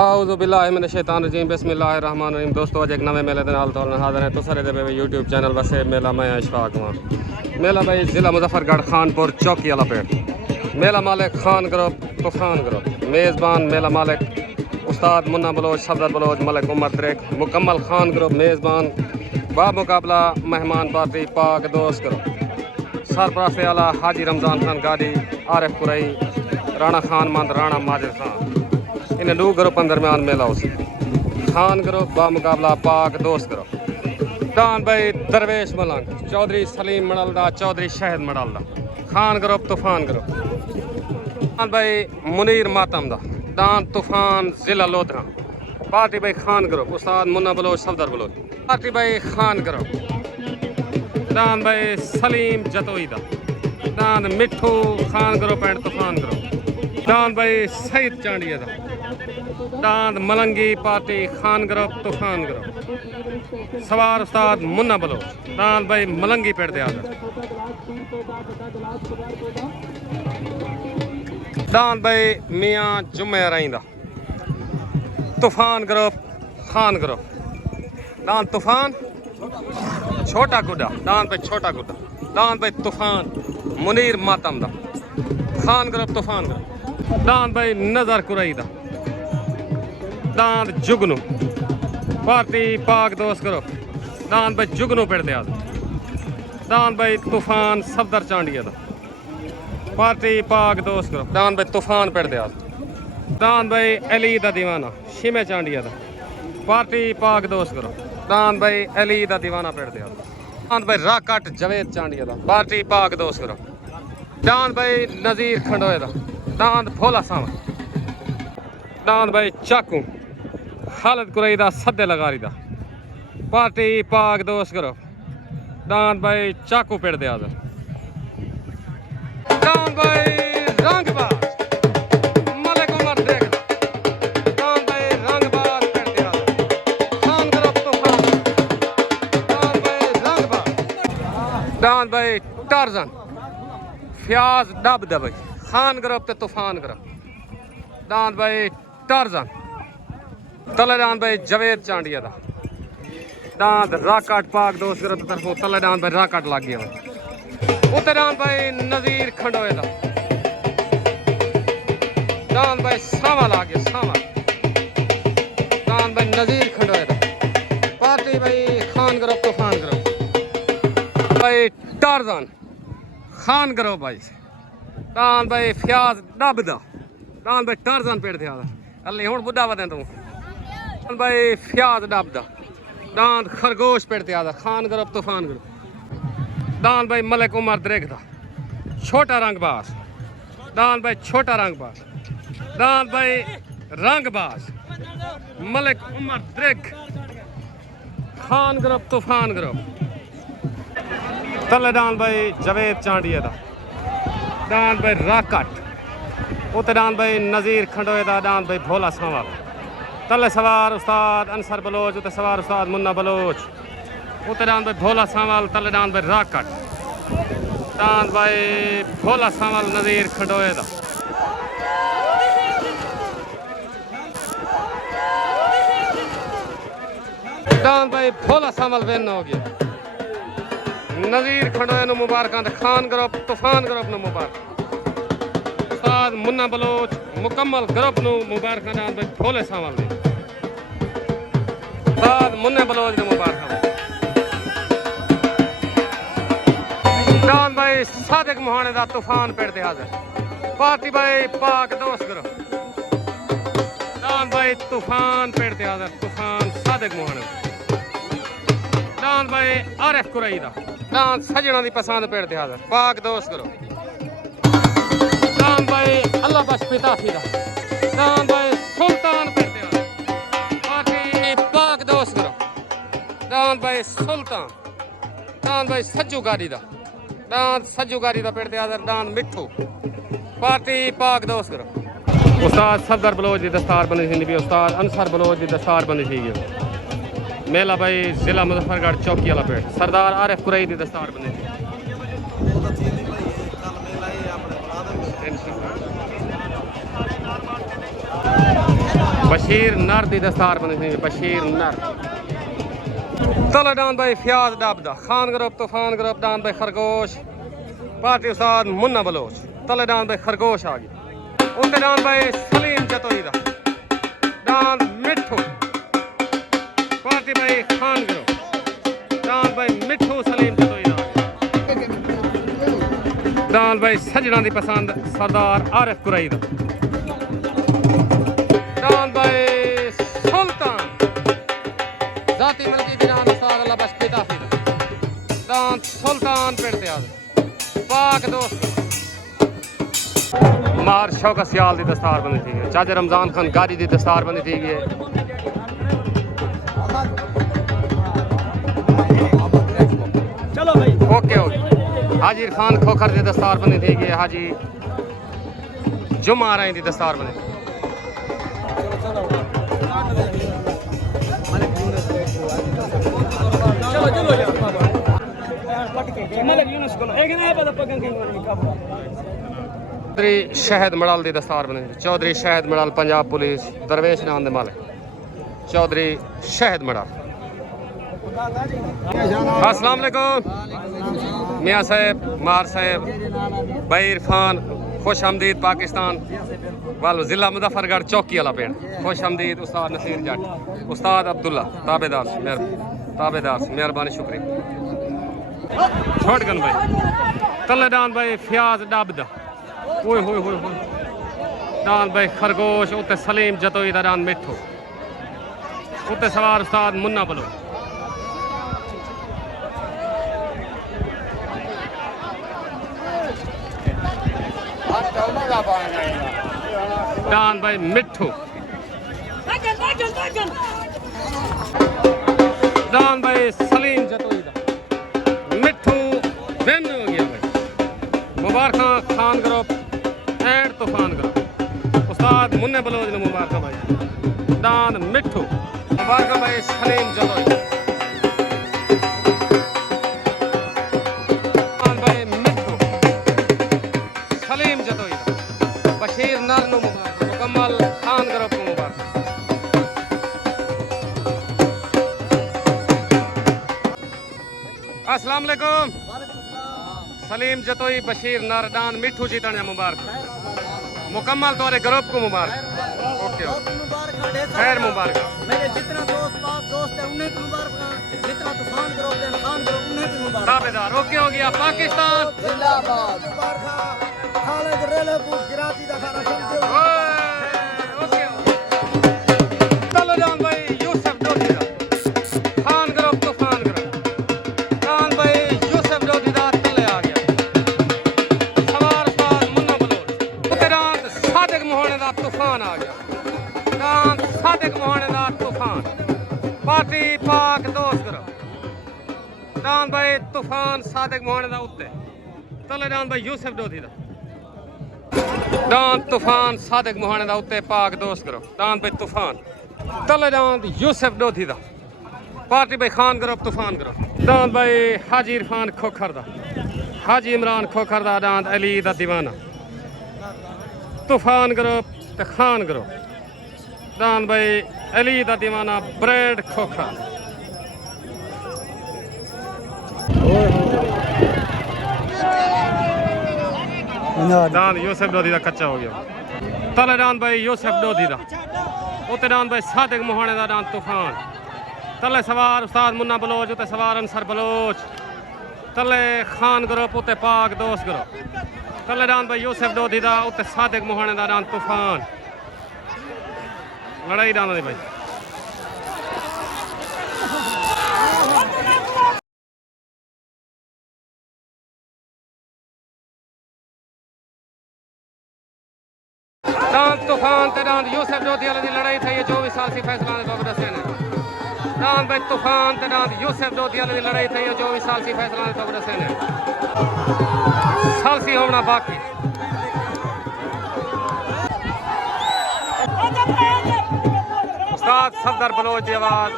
आऊज़ु बिल्लाहि मिनश शैतानिर रजीम बिस्मिल्लाहिर रहमानिर रहीम। दोस्तों अज एक नवे मेले के नाल तौर हाज़िर है। तो सारे दे यूट्यूब चैनल वैसे मेला मैं इशफाक वहाँ मेला भाई ज़िला मुजफ्फरगढ़ खानपुर चौकी वाला पेड़ मेला मालिक खान ग्रुप तूफान ग्रुप मेज़बान मेला मालिक उस्ताद मुन्ना बलोच सफदर बलोच मलिक उमर द्रेक मुकम्मल खान ग्रुप मेज़बान बामुकाबला मेहमान पार्टी पाक दोस्त ग्रुप सरपरस्त आला हाजी रमज़ान खान गादी आरिफ कुरई राणा खान मंद राणा माजिद खान इन दो ग्रुपन दरमियान मेला उस खान ग्रुप बामुकाबला पाक दोस्त ग्रुप दान भाई दरवेश मलंग चौधरी सलीम मड़लदा चौधरी शहद मड़लदा खान ग्रुप तूफान ग्रुप दान भाई मुनीर मातम दा दान तूफान जिला लोधरा पार्टी भाई खान ग्रुप उस्ताद मुन्ना बलोच सफदर बलोच पार्टी भाई खान ग्रुप दान भाई सलीम जतोई दा दान Mithu Khan group and Toofan group दान भाई सईद चांडिया दा दांद Malangi party Khan group Toofan group सवार उस्ताद मुन्ना बलोच दांद भाई मलंगी पेड़ दे आदर दांद भाई मियाँ जुम्मे रहींदा तूफान ग्रुप खान ग्रुप दांद तूफान छोटा गुड्डा दांद भाई छोटा गुड्डा दांद भाई तूफान मुनीर मातम दा खान ग्रुप तूफान ग्रुप दांद भाई नजर कुरई दा दांद जुगनू पार्टी पाक दोस्त करो दांद भाई जुगनू पेड़ दे दांद भाई तूफान सफदर चांडिया दा पार्टी पाक दोस्त करो दांद भाई तूफान पेड़ दे दांद भाई अली दा दीवाना शिमे चांडिया दा पार्टी पाक दोस्त करो दांद भाई अली दा दीवाना पेड़ दे दांद भाई राकट जवेद चांडिया दा पार्टी पाक दोस्त करो दांद भाई नज़ीर खंडोए दा दांद भोला सावा दांद भाई चाकू खालिद कुरई दा सद्दे लगारी दा पार्टी पाक दोस्त करो दांद भाई चाकू पेड़ दे आदर दांद भाई रंगबाज मलिक उमर देख दांद भाई रंगबाज पेड़ दे आदर खान ग्रुप तूफान दांद भाई रंगबाज दांद भाई टार्जन फ्याज डब दबई खान ग्रुप ते तूफान ग्रुप दांद भाई टार्जन तले दांद भाई जवेद चांडिया दा दांद राकट पाक दोस्त ग्रुप तरफों तले दांद भाई राकट लग गया उते दांद भाई नज़ीर खंडोए दा दांद भाई सावा ला गया सावा दांद भाई नज़ीर खंडोए दा पार्टी भाई खान ग्रुप तूफान ग्रुप भाई टार्जन खान ग्रुप भाई दांद भाई फ्याज डब दा दांद भाई टार्जन पेड़ थे अल्ली हुण बुढ़ा वदें तू भाई फ्याज डब दा दांद खरगोश पेड़ ते आदा खान ग्रुप तूफान ग्रुप दांद भाई मलिक उमर द्रेग दा छोटा रंगबाज दांद भाई छोटा रंगबाज दांद भाई रंगबाज मलिक उमर द्रेग खान ग्रुप तूफान ग्रुप तले दांद भाई जवेद चांडिया दा दांद भाई राकट उते दांद भाई नज़ीर खंडोए दा दांद भाई भोला सावा तले सवार उस्ताद अनसर बलोच उते सवार उस्ताद मुन्ना बलोच उते दांद भाई भोला सावल तले दांद भाई राकट दांद भाई भोला सावल नज़ीर खंडोए दा दांद भाई भोला सावल विन हो गया नज़ीर खंडोए नु मुबारक खान ग्रुप तूफान ग्रुप नु मुबारक उस्ताद मुन्ना बलोच मुकम्मल ग्रुप नु मुबारक दांद भाई भोले सावल ने उस्ताद मुन्ना बलोच नु मुबारक दांद भाई सादिक मोहाने दा तूफान पेड़ दे हाजिर पार्टी भाई पाक दोस्त ग्रुप दांद भाई तूफान पेड़ दे हाजिर तूफान सादिक मोहाने दांद भाई आरिफ कुरई दा दांद सजना दी पसंद पेड़ दे हाजिर पाक दोस्त करो दांद भाई अल्लाह बख्श पिता फिदा दांद भाई सुल्तान पेड़ दे हाजिर पार्टी पाक दोस्त करो दांद भाई सुल्तान दांद भाई सज्जू गाड़ी दा दांद सज्जू गाड़ी दा पेड़ दे हाजिर दांद मिठू पार्टी पाक दोस्त करो उस्ताद सफदर बलोच दी दस्तार बनी थी उस्ताद अनसर बलोच दी दस्तार बनी थी मेला भाई जिला मुजफ्फरगढ़ चौकी वाला पेड़ सरदार आरिफ कुरई दी दस्तार बनी थी बशीर नर दी दस्तार बनी थी बशीर नर तले डान भाई फ्याज डाबदा खान ग्रुप तूफान ग्रुप डान भाई खरगोश पार्टी उस्ताद मुन्ना बलोच तले डान भाई खरगोश आ गई उनके डान भाई सलीम जतोई दा डान मिठू पार्टी भाई खान ग्रुप डान भाई मिठू सलीम जतोई दा डान भाई सजना दी पसंद सरदार आरिफ कुरई दा डान भाई सुल्तान जाती मिलकी बिनान उस्ताद अल्लाह बस पिता फिर डान सुल्तान पेड़ते आ पाक दोस्त मार शौकत सियाल दी दस्तार बनी थी चाचा रमजान खान गाजी दी दस्तार बनी थी चलो भाई ओके ओके हाजी खान खोखर दी दस्तार बनी थी हाजी जुमा राई दी दस्तार बनी थी चलो चलो चौधरी शहद मड़ाल दी दस्तार बनी थी चौधरी शहद मड़ाल पंजाब पुलिस दरवेश नाम दे मालिक चौधरी शहद मड़ाल अस्सलाम वालेकुम मियाँ साहब मार साहब भाई इरफान खुश आमदीद पाकिस्तान वाल ज़िला मुजफ्फरगढ़ चौकी वाला पेड़ खुश आमदीद उस्ताद नसीर जट उस्ताद अब्दुल्ला ताबेदार मेहरबानी शुक्रिया छोड़ गन भाई तले डान भाई फ्याज डाबदा ओए होए होए होए डान भाई खरगोश उत्ते सलीम जतोई दा डान मिठू उत्ते सवार उस्ताद मुन्ना बलो डान भाई मिठू डान भाई सलीम जतोई दा मिठू वेम हो गया भाई मुबारक Khan group and Toofan group उस्ताद मुन्ने बलोच ने मुबारक भाई डान मिठू मुबारक भाई सलीम जतोई डान भाई मिठू सलीम जतोई बशीर नर नु मुबारक मुकम्मल खान ग्रुप को मुबारक अस्सलाम वालेकुम सलीम जतोई बशीर नर डान मिठू जीतन जा मुबारक मुकम्मल तौर ग्रुप को मुबारक ओके खैर मुबारक मेरे जितना दोस्त है उन्हें भी मुबारक जितना तूफान ग्रुप है खान ग्रुप उन्हें भी मुबारक ताबेदार ओके हो गया पाकिस्तान जिंदाबाद मुबारक खालिद रेलेपुर गिराती दा खाना समझो ओके चलो जान भाई यूसुफ डोडीदा खान ग्रुप तूफान ग्रुप जान भाई यूसुफ डोडीदा तले आ गया सवार उस्ताद मुन्ना बलोच उतरांत सादिक मोहने दा तूफान आ गया डांत सादिक मोहने दा तूफान पार्टी पाक दोस्त ग्रुप डांत भाई तूफान सादिक मोहने दा उत्ते तले डांत भाई यूसुफ डोडीदा डांत तूफान सादिक मोहाने दा उत्ते पाक दोस्त करो डांत भाई तूफान तले डांत यूसुफ डोधी दा पार्टी भाई खान ग्रुप तूफान ग्रुप डांत भाई हाजी इरफान खोखर दा हाजी इमरान खोखर दा डांत अली दा दीवाना तूफान ग्रुप ते खान ग्रुप डांत भाई अली दा दीवाना ब्रेड खोखर डांत यूसुफ डोधी दा कच्चा हो गया तले डांत भाई यूसुफ डोधी दा उत्ते डांत भाई सादिक मोहाने दा डांत तूफान तले सवार उस्ताद मुन्ना बलोच उत्ते सवार अंसर बलोच तले खान ग्रुप उत्ते पाक दोस्त ग्रुप तले डांत भाई यूसुफ डोधी दा उत्ते सादिक मोहाने दा डांत तूफान लड़ाई डांत दी भाई डांत तूफान ते डांत यूसुफ डोधी वाले दी लड़ाई थी 24 साल सी फैसला ने तो दसे ने डांत भाई तूफान ते डांत यूसुफ डोधी वाले दी लड़ाई थी 24 साल सी फैसला ने तो दसे ने साल सी होना बाकी उस्ताद सफदर बलोच की आवाज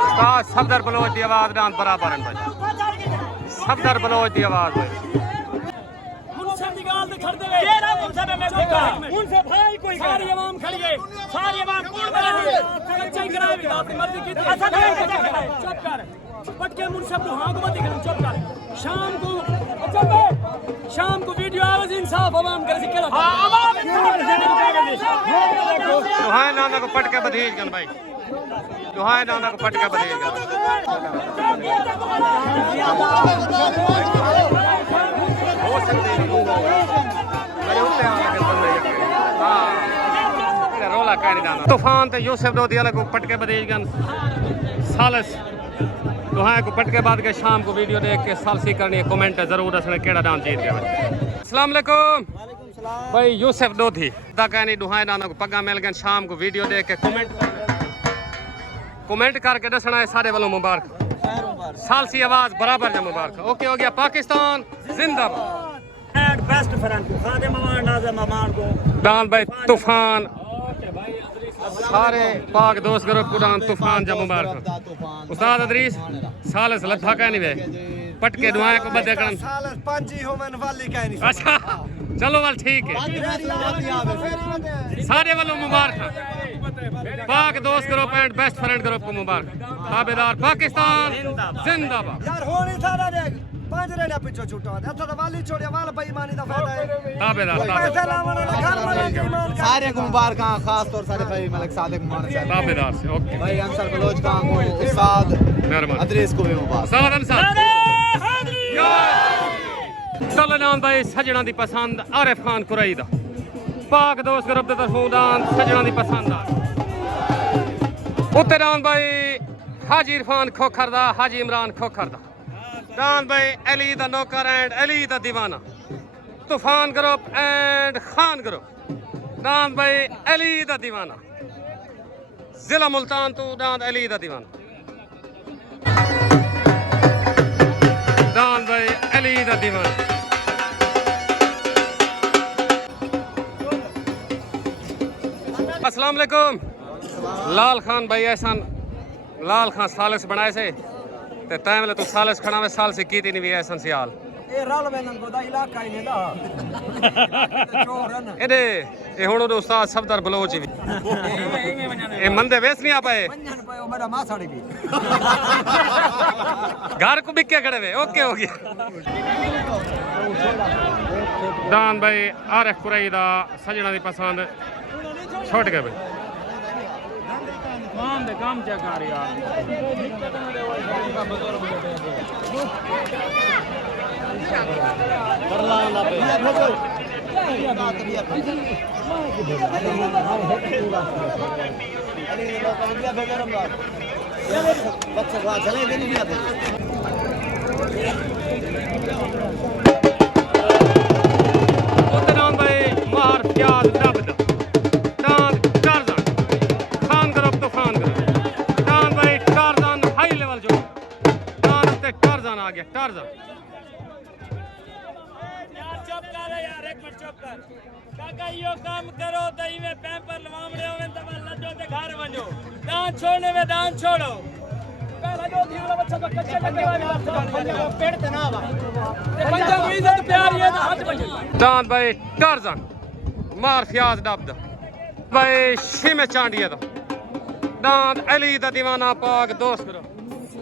उस्ताद सफदर बलोच की आवाज डांत बराबर है भाई सफदर बलोच की आवाज भाई उनसे भाई कोई सारी आवाम खड़ी है, सारी आवाम कौन बना है? कच्चा ही कराए भी अपनी मर्जी की ऐसा नहीं है। चुप कर पटके मुनसब तो हाँ को मत दिखा, चुप कर। शाम को वीडियो आवाज इंसाफ आवाम करे से केला आवाम दुहाए नाना को पटके बधीज गन भाई, दुहाए नाना को पटके बधीज गन। हो सकते हैं रोला कह नहीं जाना। तूफान ते यूसुफ दोदी वाले को पटके बधीज गन। सालस दुहाए को पटके बाद के शाम को वीडियो देख के सालसी करनी है, कमेंट जरूर दसना केड़ा डांस जीत गया भाई। अस्सलाम वालेकुम भाई, यूसुफ दोधी दा कहनी दुहाए नाना को पग्गा मिल गए। शाम को वीडियो देख के कमेंट करके दसना है सारे वालों मुबारक, सालसी आवाज बराबर जा मुबारक। ओके हो गया, पाकिस्तान जिंदाबाद। बेस्ट फ्रेंड को खादिम अमान नाज़िम अमान को डान भाई तूफान सारे पाक दोस्त ग्रुप को डान तूफान जा मुबारक। उस्ताद अदरीस सालस लद्दा कहनी वे पटके दुआएं को बदे करन सालस पांची हो मन वाली कहनी। अच्छा चलो वाल ठीक है, सारे वालों मुबारक। पाक दोस्त group and best friend group को मुबारक। ताबेदार पाकिस्तान जिंदाबाद। यार हो नहीं था देख पांच रेड़ा पिछो छूटा है अच्छा तो वाली छोड़िया वाल बेईमानी दा फायदा है। ताबेदार पैसे लावन वाला घर वाला ईमान का सारे को मुबारक, खास तौर सारे भाई मलिक सादिक मान साहब, ताबेदार से ओके भाई अंसर बलोच का को उस्ताद मेहरबान। अदरीस को भी मुबारक। उस्ताद अंसर चलो नाम भाई सजना दी पसंद आरिफ खान कुरई दा पाक दोस्त ग्रुप दे तरफों दान सजना दी पसंद आ उत्ते नाम भाई हाजी इरफान खोखर दा हाजी इमरान खोखर दा दान भाई अली दा नौकर एंड अली दा दीवाना तूफान ग्रुप एंड खान ग्रुप दान भाई अली दा दीवाना जिला मुल्तान तो दान अली दा दीवाना दान भाई अली दा दीवाना। अस्सलाम वालेकुम लाल खान भाई एहसान लाल खान सालस बनाए से ते टाइम ले तू सालस खड़ा में साल से कीती नहीं भी एहसान सियाल ए रल वेलन को दा इलाका ही ने दा चोरन एदे ए हुण दो उस्ताद सफदर बलोच भी ए मंदे वेस नहीं आ पाए मंजन पे मेरा मासड़ी भी घर को बिके खड़े वे। ओके हो गया दान भाई आरिफ कुरई दा सजना दी पसंद छोड़ गए भाई काम दे काम चेक कर यार उत्ते नाम भाई मार प्याज दबद दान Tarzan Khan group Toofan group दान भाई टारजन हाई लेवल जो दान उत्ते टारजन आ गया टारजन। यार चुप कर यार, एक मिनट चुप कर काका, यो काम करो दही में पैम्पर लवामड़े होवे तब लड्डो ते घर वणो दान छोड़ने में दान छोड़ो पहला जो थी वाला बच्चा कच्चे लगे वाला पेड़ ते ना वा ते पंजा की इज्जत प्यार ये हाथ बजे दान भाई टारजन मार प्याज दबद भाई शिमे चांडिया दा दान अली दा दीवाना पाक दोस्त ग्रुप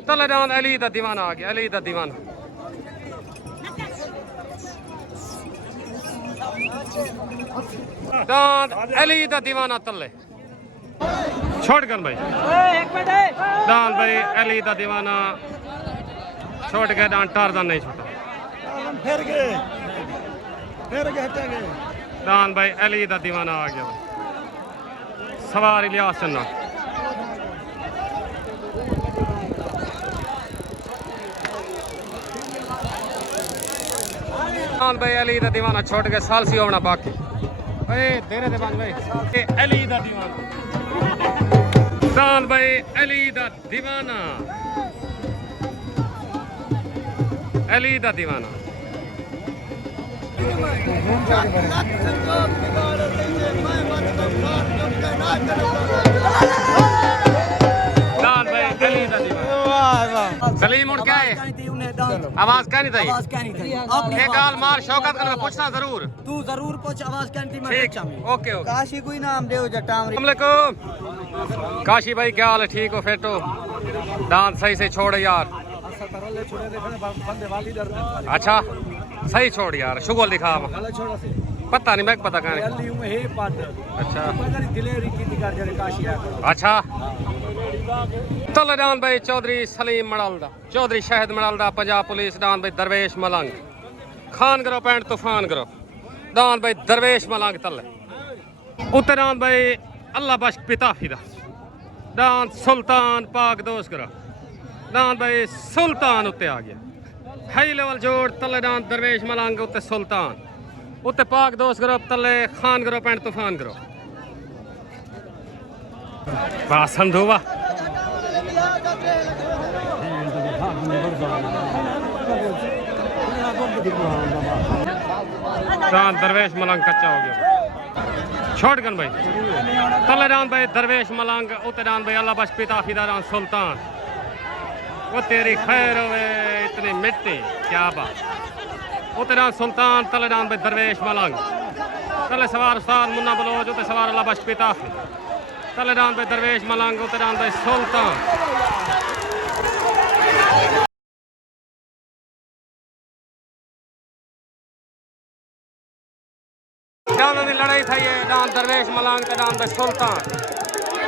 तले दान अली दा दीवाना आ गया अली दा दीवाना दान अली दा दीवाना तले छोड़ गन भाई एक मिनट दान भाई अली दा दीवाना छोड़ गए दान टारजन नहीं छोटा फिर गए हटे गए दान भाई अली दा दीवाना आ गया भाई सवार इलियास चन्ना दान भाई अली दा दीवाना छोड़ गए सालसी होना बाकी भाई तेरे दे बन भाई ए अली दा दीवाना दान भाई अली दा दीवाना अली दा दीवाना दान भाई अली दा दीवाना सलीम उड़ के आए थी उन्हें दान आवाज क्या नहीं थी आवाज क्या नहीं थी अपनी एक गाल मार शौकत कर पूछना जरूर तू जरूर पूछ आवाज क्या नहीं थी मैं ठीक पूछा मैं ओके ओके काशी कोई नाम दे जटाम अस्सलामुअलैकुम काशी भाई क्या हाल है ठीक हो फेटो दांत सही से छोड़ यार अच्छा सही छोड़ यार शुगल दिखा पता नहीं मैं पता कहने अच्छा तलडान भाई चौधरी सलीम मड़ालदा चौधरी शहद मड़ालदा पंजाब पुलिस डान भाई दरवेश मलंग खान करो पैंट तूफान करो डान भाई दरवेश मलंग तल उत्तरान भाई अल्लाह बख्श पिता फिदा डान सुल्तान पाक दोस्त करो डान भाई सुल्तान उत्ते आ गया हाई लेवल जोड़ तले डान दरवेश मलंग उत्ते सुल्तान उत्ते पाक दोस्त करो तले खान करो पैंट तूफान करो वाह संधू वाह दरवेश मलंग कच्चा हो गया छोड़ गन भाई तले डान भाई दरवेश मलंग उत्ते डान भाई अल्लाह बख्श पिता फिदा डान सुल्तान वो तेरी खैर होवे इतनी मिट्टी क्या बात उत्ते डान सुल्तान तले डान भाई दरवेश मलंग तले सवार उस्ताद मुन्ना बलोच उत्ते सवार अल्लाह बख्श पिता तले डान भाई दरवेश मलंग उत्ते डान भाई सुल्तान डानों की लड़ाई थी है डान दरवेश मलंग ते डान भाई सुल्तान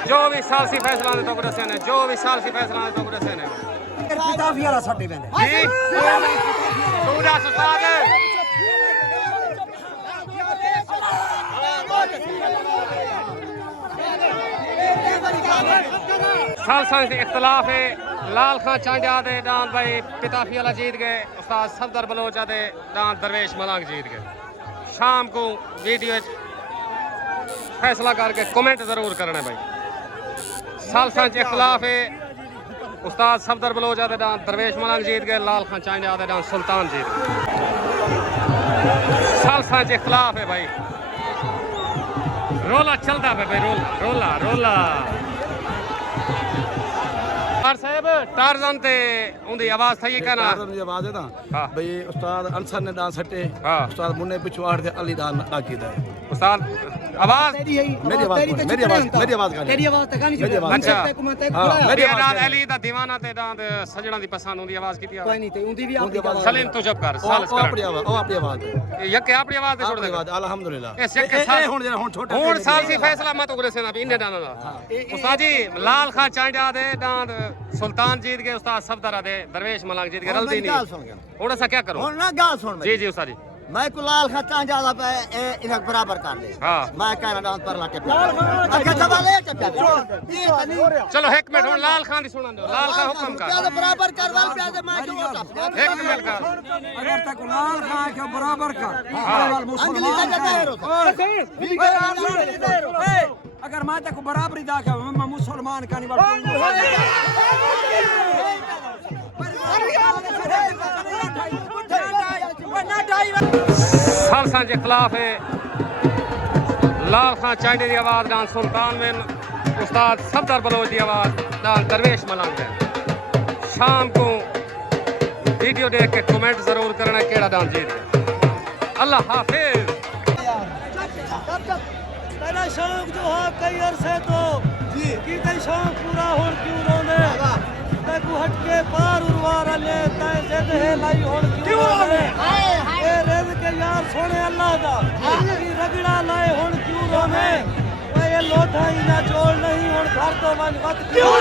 जो भी सालसी फैसला ने तो रसे ने जो भी सालसी फैसला ने तो रसे ने पिताफी वाला सट्टे पेंदे जी तू जा उस्ताद सालसा से इख्तलाफ है लाल खान चांडिया दे डान भाई पिताफी वाला जीत गए उस्ताद सफदर बलोचा दे डान दरवेश मलंग जीत गए शाम को वीडियो फैसला करके कमेंट जरूर करना भाई सालसा से इख्तलाफ है उस्ताद सफदर बलोचा दे डान दरवेश मलंग जीत गए लाल खान चांडिया दे डान सुल्तान जीत गए सालसा से इख्तलाफ है भाई रोला चलता है भाई रोला रोला रोला साहब टारजन ते उनकी आवाज थी कहना टारजन की आवाज है ना हाँ। भाई उस्ताद अंसर ने डांस हटे हाँ। उस्ताद मुन्ने पिछवाड़ दे अली डांस डाकी दे उस्ताद आवाज मेरी आवाज मेरी आवाज तेरी आवाज तक नहीं मेरी आवाज अच्छा हाँ, मेरी आवाज डांद अली दा दीवाना ते डांद सजना दी पसंद उनकी आवाज की कोई नहीं ते उनदी भी आवाज सलीम तू चुप कर साल ओ अपनी आवाज ओ अपनी आवाज यके अपनी आवाज छोड़ अपनी दे आवाज अल्हम्दुलिल्लाह इस यके साल हुन जरा हुन छोटे हुन साल सी फैसला मत उगरे से ना इन्ने डाना दा उस्ताद जी लाल खान चांडिया दे डांद सुल्तान जीत गए उस्ताद सफदर दे दरवेश मलंग जीत गए रलदी नहीं हुन ऐसा क्या करो हुन ना गाल सुन जी जी उस्ताद जी मैं को लाल खच्चा ज्यादा पे इनक बराबर कर दे हां मैं कह रहा हूं पर लाके अच्छा सवाल है चप्पा चलो एक मिनट हुन लाल खान दी सुना दो लाल खान हुक्म कर प्यादे बराबर कर वाल प्यादे मैं जो एक मिनट कर अगर तक लाल खां के बराबर कर अंजलि का अगर मैं तक बराबरी दा के मैं मुसलमान का नहीं साल सांझ के खिलाफ है लाल खान चांडी की आवाज डांस सुल्तान में उस्ताद सफदर बलोच की आवाज डांस दरवेश मलंग है शाम को वीडियो देख के कमेंट जरूर करना केड़ा डांस जीत गया अल्लाह हाफिज तेरा शौक जो है कई अरसे तो की ते शौक पूरा हो क्यों रोने तू हट के पार उरवार ले तय जिद है लाई होण क्यों रोने ए रेज के यार सोने अल्लाह दा की रगड़ा लाए होण क्यों रोने ओए ये लोधा ही ना जोड़ नहीं होण घर तो मन मत क्यों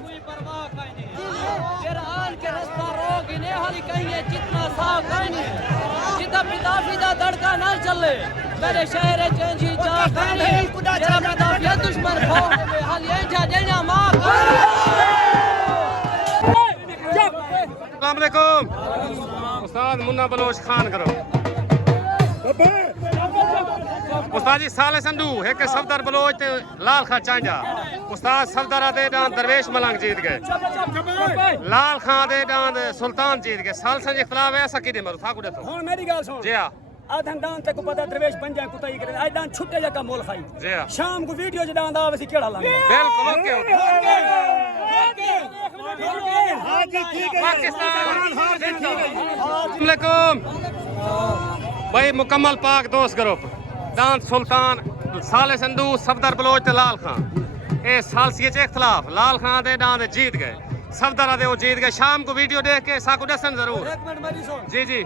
कोई परवाह काई नहीं तेरा आन के रास्ता रोग इने हाली कहीं जितना साफ काई नहीं पिताफी दा दड़का ना चले मेरे शहर चेंजी जा कहने तेरा पिताफी दुश्मन खौफ में हाल ये जा देना मां अस्सलाम वालेकुम उस्ताद मुन्ना बलोच खान करो उस्ताद जी साले संधू एक सफदर बलोच ते लाल खान चांजा उस्ताद सफदर दे डांद दरवेश मलंग जीत गए लाल खान दे डांद सुल्तान जीत गए साल संज खिलाफ ऐसा किदे मरो था कुडे तो हुन मेरी गल सुन जी हां आधन दान तक पता दरवेश बन जाए कुताई करे आज दान छुट्टे जगह मोल खाई जी हां शाम को वीडियो ज दान आवे सी केड़ा लांगे बिल्कुल ओके पाकिस्तान भाई मुकम्मल पाक दोस्त ग्रुप दांत सुल्तान साले संधू सफदर बलोच ते लाल खान ए सालसी च इख्तलाफ लाल खान दे दांत जीत गए सफदर दे वो जीत गए शाम को वीडियो देख के साकू दसन जरूर एक मिनट मेरी सुन जी जी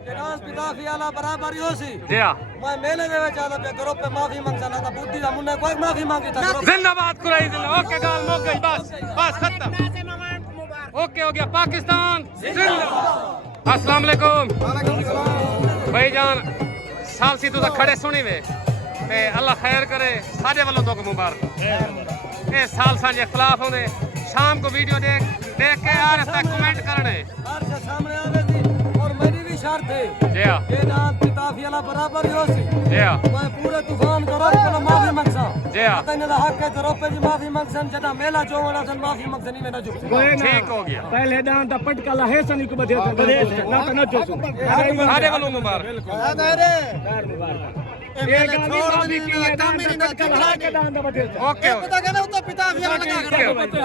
अगर डांस पिता फियाला बराबर ही होसी जी हाँ मैं मेले दे विच आदा पे ग्रुप पे माफी मंगता ना ता बुद्धि दा मुन्ने कोई माफी मांगी था ग्रुप जिंदाबाद कुरैश जिंदाबाद ओके गाल मुक गई बस बस खत्म ओके हो गया पाकिस्तान जिंदाबाद अस्सलाम वालेकुम भाईजान सालसी तू तो खड़े सुनी वे ते अल्लाह खैर करे सारे वालों तो मुबारक ए साल सांझे खिलाफ होंदे शाम को वीडियो देख के यार इस कमेंट करने हर के सामने आवे थी और मेरी भी शर्त है जी हां ये डांस पिता फियाला बराबर ही होसी जी हां मैं पूरे तूफान को रोक के माफी मंगसा जी हां तने दा हक है तो रोपे जी माफी मंगसन जदा मेला जो वाला सन माफी मंगसनी में ना जो ठीक हो गया पहले दान दा पटका ला है सनी को बदे ना तो न जो सारे वालों मुबारक ये गाली माफी की है दान दा पटका ला के दान दा बदे ओके पता कहना उतो पिता फियाला लगा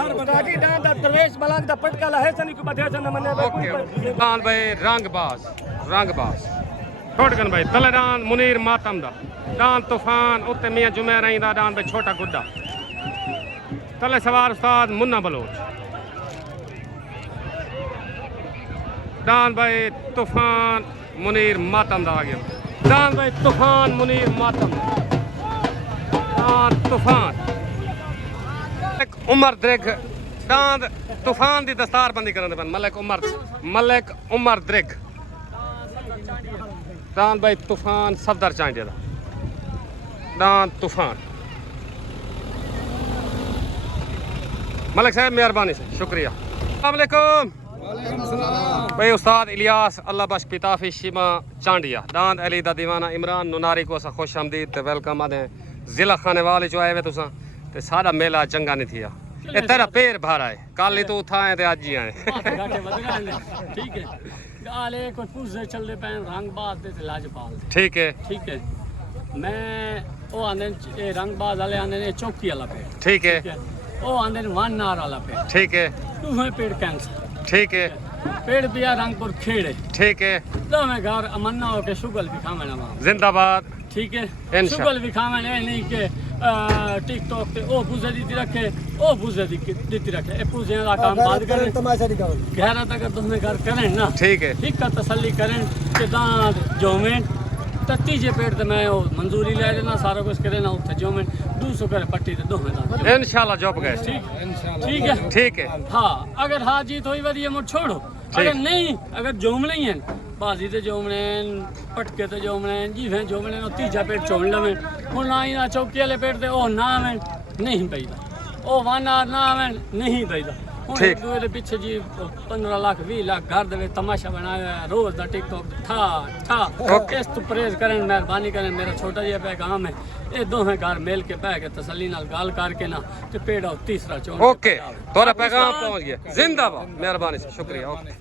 हर बता की दान दा दरवेश बलाक दा पटका ला है सनी को बदे न मने ओके दान भाई रंगबाज छोटगन भाई दलरान मुनीर मातम दा दान तूफान उत्ते मियां जुमेर आई दा दान भाई छोटा गुड्डा तले सवार उस्ताद मुन्ना बलोच दान भाई तूफान मुनीर मातम दा आ गया दान भाई तूफान मुनीर मातम दान तूफान उमर द्रिग दान तूफान दी दस्तार बंदी करने बन मलिक उमर द्रिग दान भाई तूफान सफदर चांडिया दा दान तूफान मलिक साहब मेहरबानी से शुक्रिया अस्सलाम वालेकुम भाई उस्ताद इलियास अल्लाह बख्श पिताफी शिमा चांडिया दांद अली दा दीवाना इमरान नुनारी को असा खुश आमदीद ते वेलकम आदे जिला खानेवाल चो आए वे तुसा ते सारा मेला चंगा नहीं थिया ए तेरा पैर भारा है कल ही तू उठा है ते आज ही आए ठीक है गाले कोई पूछे चलते पैन रंगबाज ते लाजपाल ठीक है मैं ओ आंदे रंगबाज वाले आंदे ने चौकी वाला पे ठीक है ओ आंदे ने वन नार वाला पे ठीक है तू है पेड़ कैंसर ठीक है पेड़ पिया रंगपुर खेड़े ठीक है तो मैं घर अमन्ना हो के शुगल भी खावे ना जिंदाबाद ठीक है इंशाल्लाह। शुगल भी खावे नहीं के टिकटॉक पे ओ पूजे दी रखे ओ पूजे दी रखे ए पूजे का काम बाद करें तमाशा दिखाओ गहरा तक तुम्हें घर करें ना ठीक है ठीक का तसल्ली करें कि दांत जोमें तीजे पेड़ ते मैं वो मंजूरी ले लेना सारा कुछ करे ना उत्थे जोमें 200 करे पट्टी ते दो में इंशाल्लाह जॉब गए ठीक है हाँ अगर हार जीत हुई वधिया मुझ छोड़ो अगर नहीं अगर जोमने ही हैं बाजी ते जोमने पटके ते जोमने जीवें जोमने तीजा पेड़ चोम लवें हूँ ना ही ना चौकी वाले पेड़ ते ओ ना आवें नहीं पैदा ओ वाना ना आवें नहीं पैदा हूँ एक दूसरे के पीछे जी 15 लाख 20 लाख घर दे तमाशा बनाया रोज दा टिकटॉक ठा इस तो परहेज करें मेहरबानी करें मेरा छोटा जिहा पैगाम है ये दोवें घर मिल के बह के तसल्ली नाल गाल करके ना ते पेड़ तीसरा चौन ओके तोरा पैगाम पहुंच गया जिंदाबाद मेहरबानी से शुक्रिया ओके